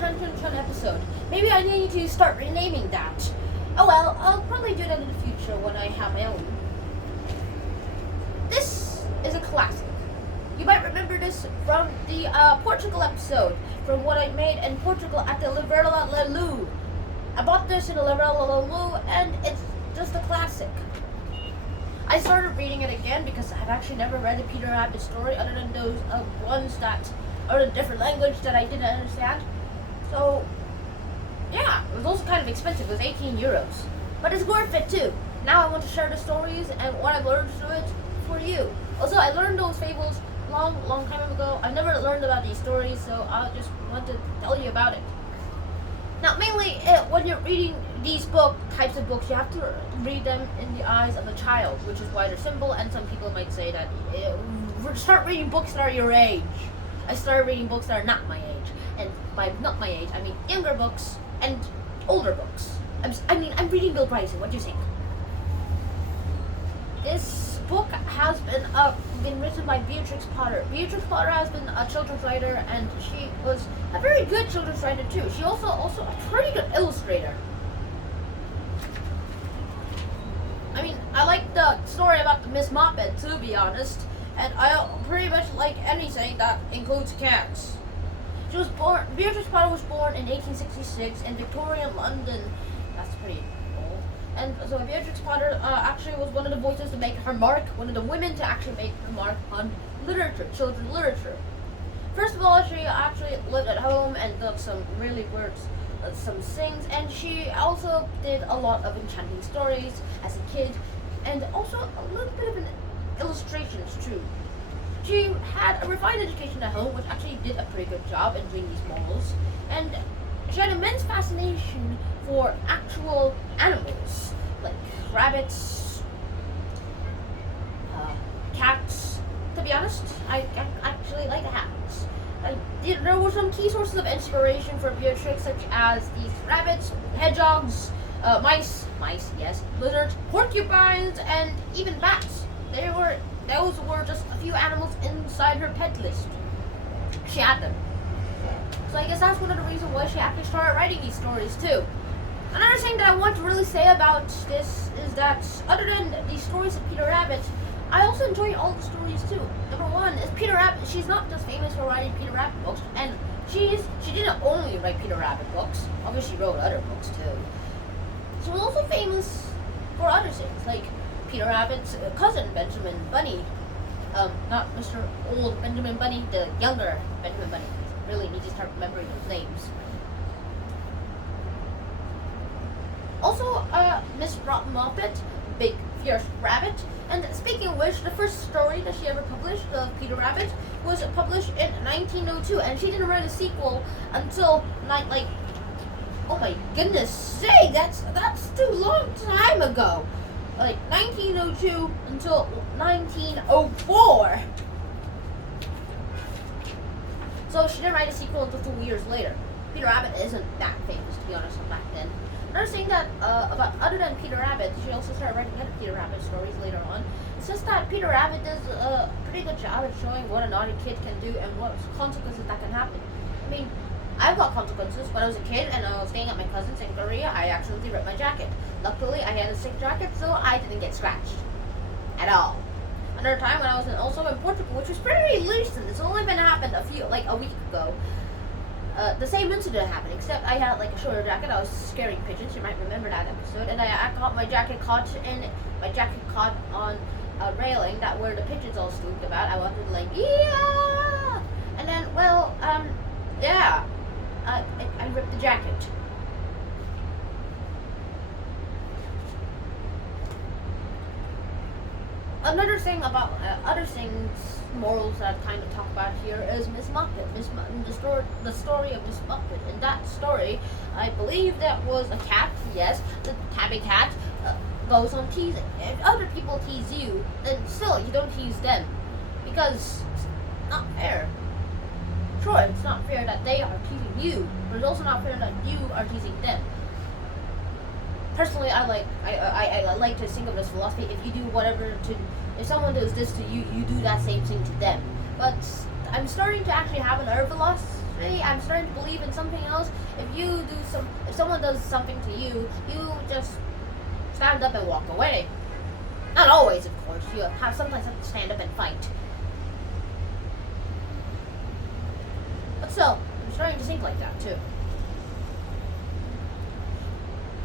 110 episode. Maybe I need to start renaming that. Oh well, I'll probably do that in the future when I have my own. This is a classic. You might remember this from the Portugal episode, from what I made in Portugal at the Livrela Lelu. I bought this in the Livrela Lelu, and it's just a classic. I started reading it again because I've actually never read a Peter Rabbit story other than those ones that are in a different language that I didn't understand. So, yeah, it was also kind of expensive. It was 18 euros. But it's worth it too. Now I want to share the stories and what I've learned through it for you. Also, I learned those fables long time ago. I've never learned about these stories, so I just want to tell you about it. Now, mainly, when you're reading these types of books, you have to read them in the eyes of a child, which is why they're simple, and some people might say that start reading books that are your age. I started reading books that are not my age, and by not my age, I mean younger books and older books. I'm reading Bill Bryson. What do you think? This book has been written by Beatrix Potter. Beatrix Potter has been a children's writer, and she was a very good children's writer too. She also a pretty good illustrator. I mean, I like the story about the Miss Moppet, to be honest, and I pretty much like anything that includes cats. Beatrix Potter was born in 1866 in Victorian London. That's pretty old. And so Beatrix Potter actually was one of the voices to make her mark, one of the women to actually make her mark on literature, children's literature. First of all, she actually lived at home and did some really weird some things, and she also did a lot of enchanting stories as a kid, and also a little bit of illustrations too. She had a refined education at home, which actually did a pretty good job in doing these models, and she had immense fascination for actual animals, like rabbits, cats. To be honest, I actually like cats. There were some key sources of inspiration for Beatrix, such as these rabbits, hedgehogs, mice, yes, lizards, porcupines, and even bats. Those were just a few animals inside her pet list. She had them. So I guess that's one of the reasons why she actually started writing these stories too. Another thing that I want to really say about this is that other than these stories of Peter Rabbit, I also enjoy all the stories too. Number one is Peter Rabbit. She's not just famous for writing Peter Rabbit books, and she didn't only write Peter Rabbit books. Obviously, she wrote other books too. She was also famous for other things, like Peter Rabbit's cousin Benjamin Bunny. Not Mr. Old Benjamin Bunny, the younger Benjamin Bunny. Really need to start remembering those names. Also, Miss Moppet, Big Fierce Rabbit. And speaking of which, the first story that she ever published of Peter Rabbit was published in 1902, and she didn't write a sequel until oh my goodness sake, that's too long time ago. Like 1902 until 1904. So she didn't write a sequel until 2 years later. Peter Rabbit isn't that famous, to be honest, back then. Another thing that other than Peter Rabbit, she also started writing other Peter Rabbit stories later on. It's just that Peter Rabbit does a pretty good job at showing what a naughty kid can do and what consequences that can happen. I mean, I've got consequences. When I was a kid and I was staying at my cousin's in Korea, I accidentally ripped my jacket. Luckily, I had a thick jacket, so I didn't get scratched at all. Another time when I was also in Portugal, which was pretty recent. It's only been happened a week ago. The same incident happened, except I had like a shorter jacket. I was scaring pigeons. You might remember that episode. And I got my jacket caught on a railing that where the pigeons all swooped about. I wanted to yeah, and then yeah, I ripped the jacket. Another thing about other things, morals that I kind of talk about here is Miss Muppet. The story of Miss Muppet. In that story, I believe that was a cat. Yes, the tabby cat goes on teasing. If other people tease you, then still you don't tease them, because it's not fair. Sure, it's not fair that they are teasing you, but it's also not fair that you are teasing them. Personally, I like to think of this philosophy: if someone does this to you, you do that same thing to them. But I'm starting to actually have another Maybe I'm starting to believe in something else. If someone does something to you, you just stand up and walk away. Not always, of course. You sometimes have to stand up and fight. But still, I'm starting to think like that too.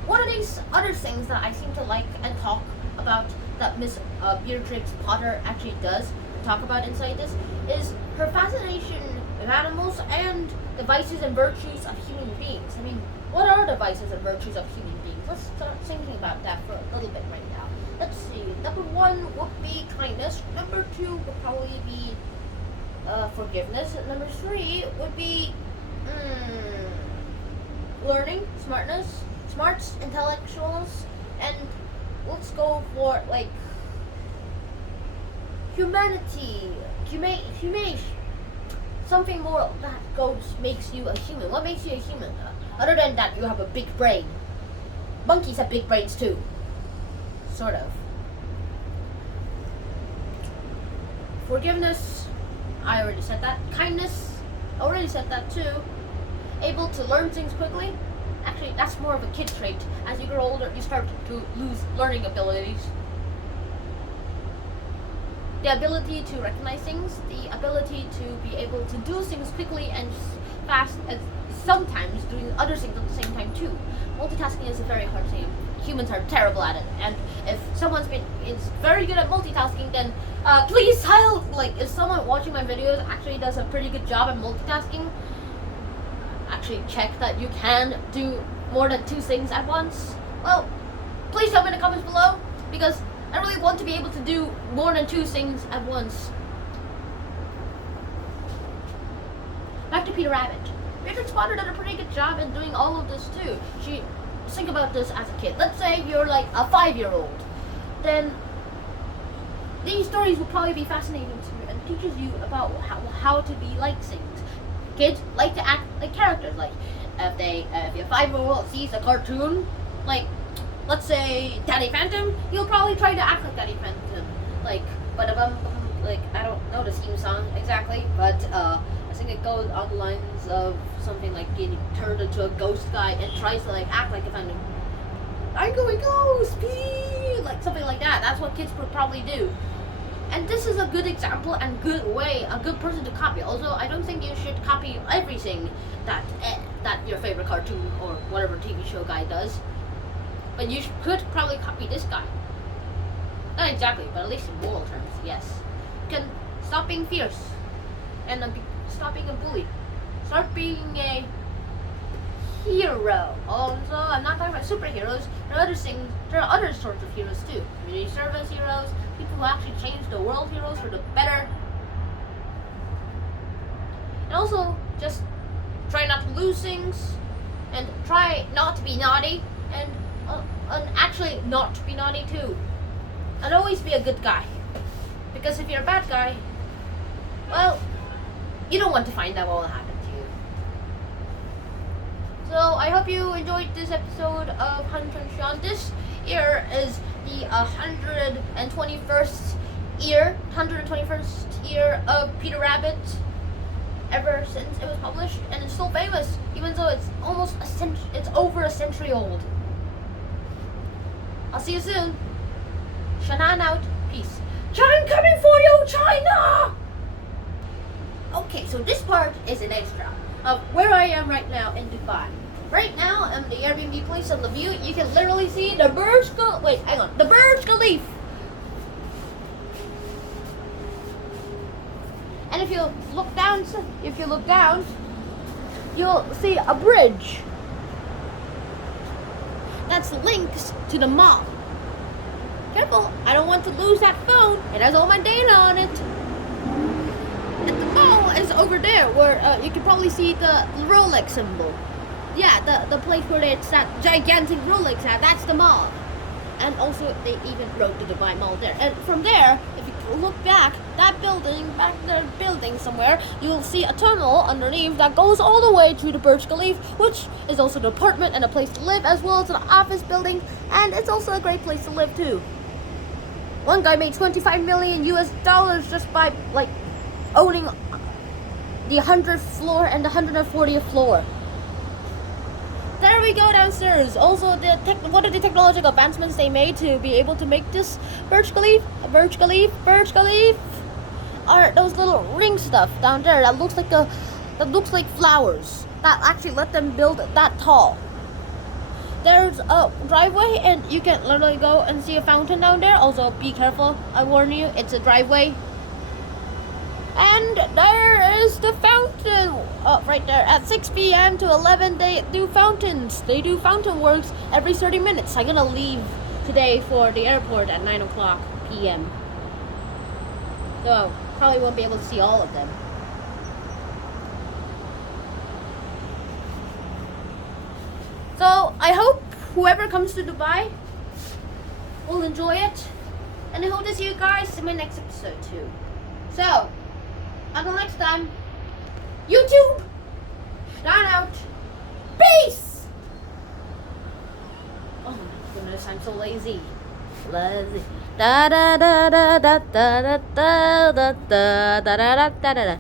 One of these other things that I seem to like and talk about that Miss Beatrix Potter actually does talk about inside this is her fascination with animals and the vices and virtues of human beings. I mean, what are the vices and virtues of human beings? Let's start thinking about that for a little bit right now. Let's see. Number 1 would be kindness. Number 2 would probably be forgiveness. Number 3 would be learning, smarts, intellectuals, and let's go for like humanity, humane, something more that makes you a human. What makes you a human? Other than that, you have a big brain. Monkeys have big brains too, sort of. Forgiveness, I already said that. Kindness, I already said that too. Able to learn things quickly. Actually, that's more of a kid trait. As you grow older, you start to lose learning abilities. The ability to recognize things, the ability to be able to do things quickly and fast, and sometimes doing other things at the same time too. Multitasking is a very hard thing. Humans are terrible at it, and if someone is very good at multitasking, then please if someone watching my videos actually does a pretty good job at multitasking, actually check that you can do more than 2 things at once, well, please tell me in the comments below, because I really want to be able to do more than 2 things at once. Back to Peter Rabbit. Beatrix Potter did a pretty good job in doing all of this too. Think about this as a kid. Let's say you're like a 5-year-old. Then these stories will probably be fascinating to you and teaches you about how to be like things. Kids like to act like characters. Like if your 5-year-old sees a cartoon, like let's say Danny Phantom, he'll probably try to act like Danny Phantom. Like I don't know the theme song exactly, but I think it goes on the lines of something like getting turned into a ghost guy and tries to like act like a phantom. I'm going ghost, like something like that. That's what kids would probably do. And this is a good example and a good person to copy. Although I don't think you should copy everything that your favorite cartoon or whatever TV show guy does. But you could probably copy this guy. Not exactly, but at least in moral terms, yes. You can stop being fierce and stop being a bully. Start being a hero. Also, I'm not talking about superheroes. There are other sorts of heroes too. Community service heroes, people who actually change the world, heroes for the better. And also, just try not to lose things, and try not to be naughty, and actually not to be naughty too. And always be a good guy. Because if you're a bad guy, well, you don't want to find out what will happen to you. So I hope you enjoyed this episode of Hunter and Sean. This year is the 121st year of Peter Rabbit ever since it was published, and it's still famous, even though it's it's over a century old. I'll see you soon. Shannon out. Peace. I'm coming for you, China! Okay, so this part is an extra of where I am right now in Dubai. Right now, I'm the Airbnb place on the view. You can literally see the Burj Khalifa. And if you look down, you'll see a bridge. That's links to the mall. Careful, I don't want to lose that phone. It has all my data on it. And the mall is over there, where you can probably see the Rolex symbol. Yeah, the place where it's that gigantic Rolex at, that's the mall. And also, they even wrote the Dubai Mall there. And from there, if you look back there building somewhere, you'll see a tunnel underneath that goes all the way to the Burj Khalifa, which is also an apartment and a place to live, as well as an office building, and it's also a great place to live too. One guy made $25 million US just by owning the 100th floor and the 140th floor. There we go downstairs. Also, what are the technological advancements they made to be able to make this Burj Khalifa are those little ring stuff down there that looks like flowers that actually let them build it that tall. There's a driveway and you can literally go and see a fountain down there. Also, be careful, I warn you, it's a driveway. And there is the fountain right there. At 6 p.m. to 11 they do fountains. They do fountain works every 30 minutes. I'm gonna leave today for the airport at 9 o'clock p.m. So probably won't be able to see all of them. So I hope whoever comes to Dubai will enjoy it. And I hope to see you guys in my next episode too. So until next time, YouTube, sign out. Peace! Oh my goodness, I'm so lazy. Da da da da da da da da da da da da da da.